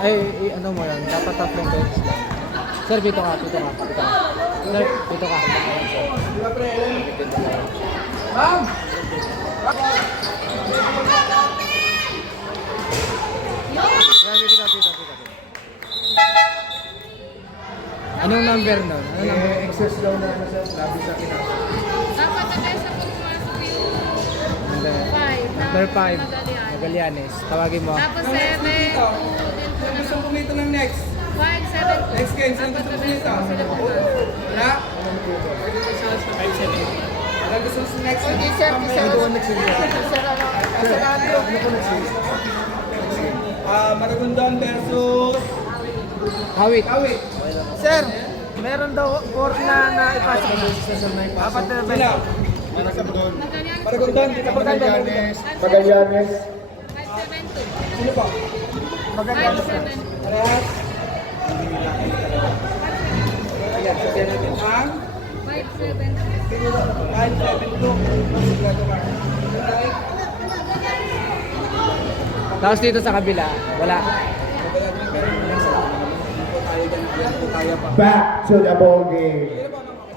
ano mo yan, dapat tatlong beses lang. Sir, dito ka. Sir, dito ka. Ma'am! Dito. Anong number nun? Anong number? Excess daw na ano sir, labi sa kinasa. Dapat na kayo sa pagpumasok yung Number 5. Number 5. Magallanes. Tawagin mo. Tapos 7. Sino gusto pumito ng next? 5, 7. Next game, sino gusto pumito? Wala? Wala gusto sa next game? Ano po next week? Maragondon versus Hawit. Kawit. Sir, meron daw 4 na ipasok. Apat na ba? Sino? Maragondon, dito pa Magallanes. Magallanes. 5, 7, 2. Sino pa? 5, 7. Parehas. Ayan, sabihan natin ang 5, 7. 972. Sigurado ka. Alright. Tapos dito sa kabila, wala. Back to the ball game.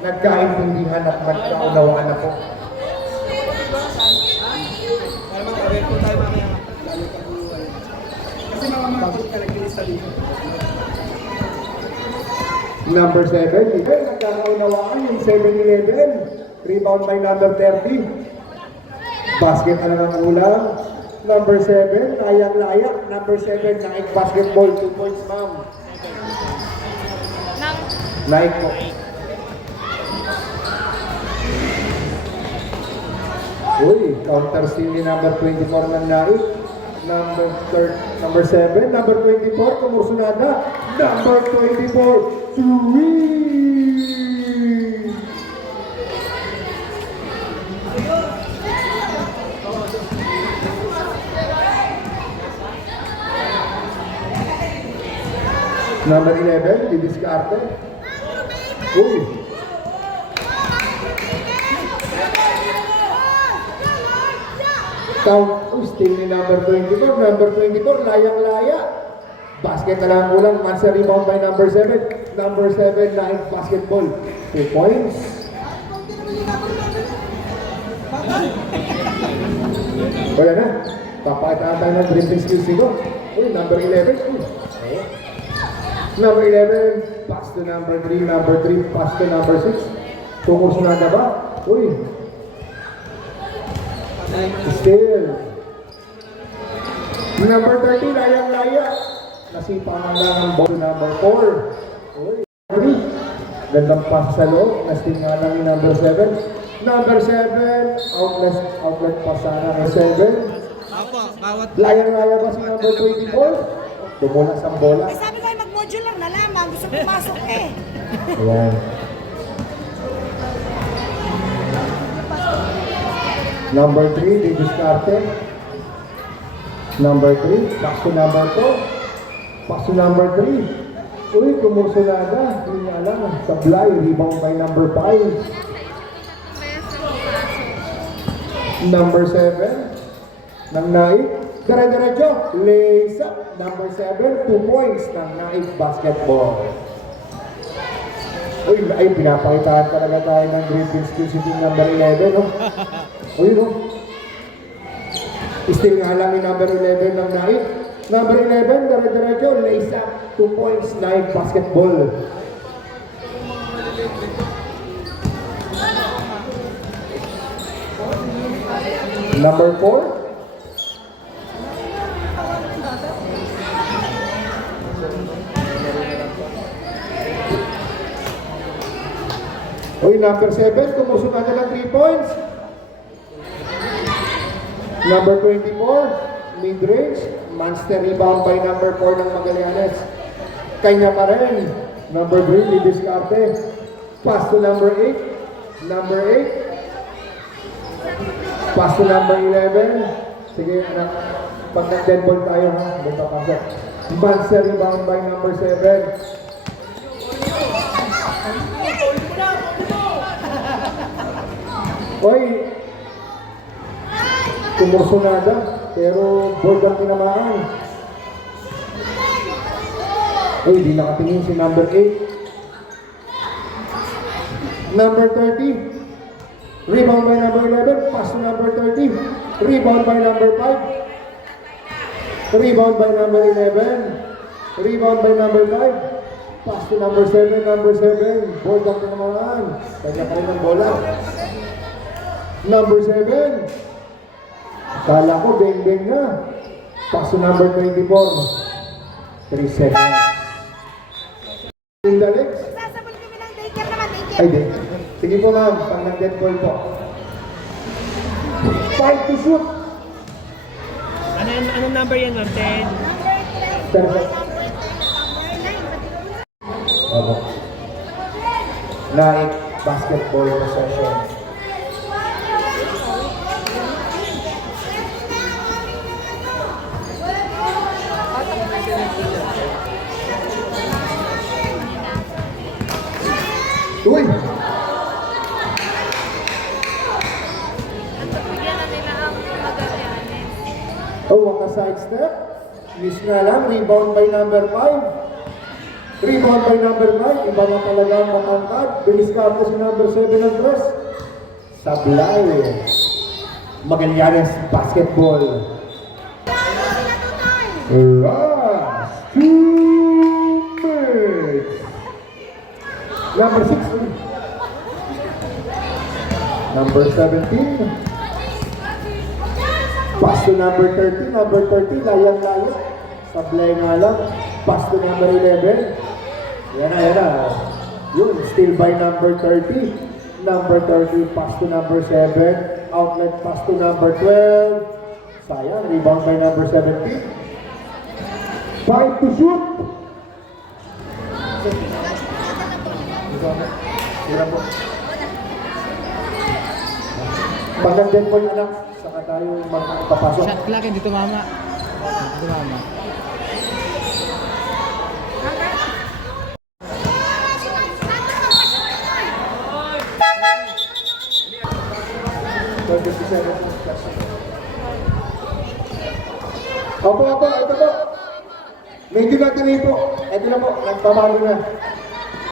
Nagkaintindihan at nagkaunawaan ako. Para mag-aware po tayo mamaya. Lalo ka po. Kasi mga makapag ka nag-lista dito. Number 7, nagkakaunawaan yung 7-11. Rebound by number 30. Basket na lang ang ulam. Number 7, layang-layak. Number 7, Nike basketball. 2 points, ma'am. Nike po. Uy, counter steal ni number 24 ng Nike. Number 7, number 24, kumusunada. Number 24, Sweet! Number 11, didiskarte. Uy! Steal ni number 24. Number 24, layang-laya. Basket na lang ulang. Answer rebound by number 7. Number 7, Nike basketball. 2 points. Wala na. Papakita na tayo ng dribbling skills dito. Uy, number 11. Uy. Number 11, pass to number 3. Number 3, pass to number 6. Kumusunada ba? Uy. Still. Number 30, layang-laya. Nasipa na lang ang ball. Number 4. Uy. Gandang pass sa loob. Nasting nga lang yung number 7. Number 7, outlet pass sana. 7. Apo, bawat Layang-laya ba si number 24? Tumulas ang bola. Eh, sabi ko ay mag-modular na lamang. Gusto pumasok eh. Ayan. Number 3, didiskarte. Number 3, pass to number 2. Pass to number 3. Uy, kumusunada. Hindi niya alam. Sablay, rebound by number 5. Number 7, ng Nike. Dire-diretso, lays up. Number 7, 2 points ng Nike basketball. Uy, ay, pinapakitaan talaga tayo ng dribbling skills yung number 11, no? Uy, no? Still nga lang yung number 11 ng Nike. Number 11, dire-diretso, lays up. 2 points, Nike basketball. Number 4, uy, number 7, kumusunod na lang 3 points. Number 24, mid-range. Monster rebound by number 4 ng Magallanes. Kanya pa rin. Number 3, didiskarte. Pass to number 8. Number 8. Pass to number 11. Sige, anak. Pag nag-dead ball tayo, ha? Doon papasok. Monster rebound by number 7. Oy, kumusunada, pero board ang tinamaan. Uy, di nakatingin si number 8. Number 30. Rebound by number 11. Pass to number 30. Rebound by number 5. Rebound by number 11. Rebound by number 5. Pass to number 7. Number 7. Ball back na naman. Kanya ka rin ng bola. Number 7. Kala ko, beng-beng na. Pass to number 24. 3 seconds. In the legs. Sasabol kami ng daycare naman, daycare. Ay, di. Sige po ma'am, pag nag-dead ball po. 5 to shoot. Anong number yan, ma'am? 10? Perfect. Number 9. Opo. Light basketball possession. Uy! Bigyan na nila ang Magallanes. Oh, waka side step. Miss nga lang. Rebound by number 5. Rebound by number 9. Iba na talaga ang matangkad. Bilis ka si number 7 ng dress. Sablay. Magallanes basketball. Last 2 minutes. Number 6. Number 17. Pass to number 30. Number 30, layang-layang. Sablay nga lang. Pass to number 11. Yan na. Yun, still by number 30. Number 30, pass to number 7. Outlet pass to number 12. Sayang, rebound by number 17. 5 to shoot. Sira po. Pag nag-dead ball, anak, saka tayo magpapasok. Shot clock yan, dito mama. Dito mama. Opo, ito po. Medyo natin po. Ito na po, nagpapalo na.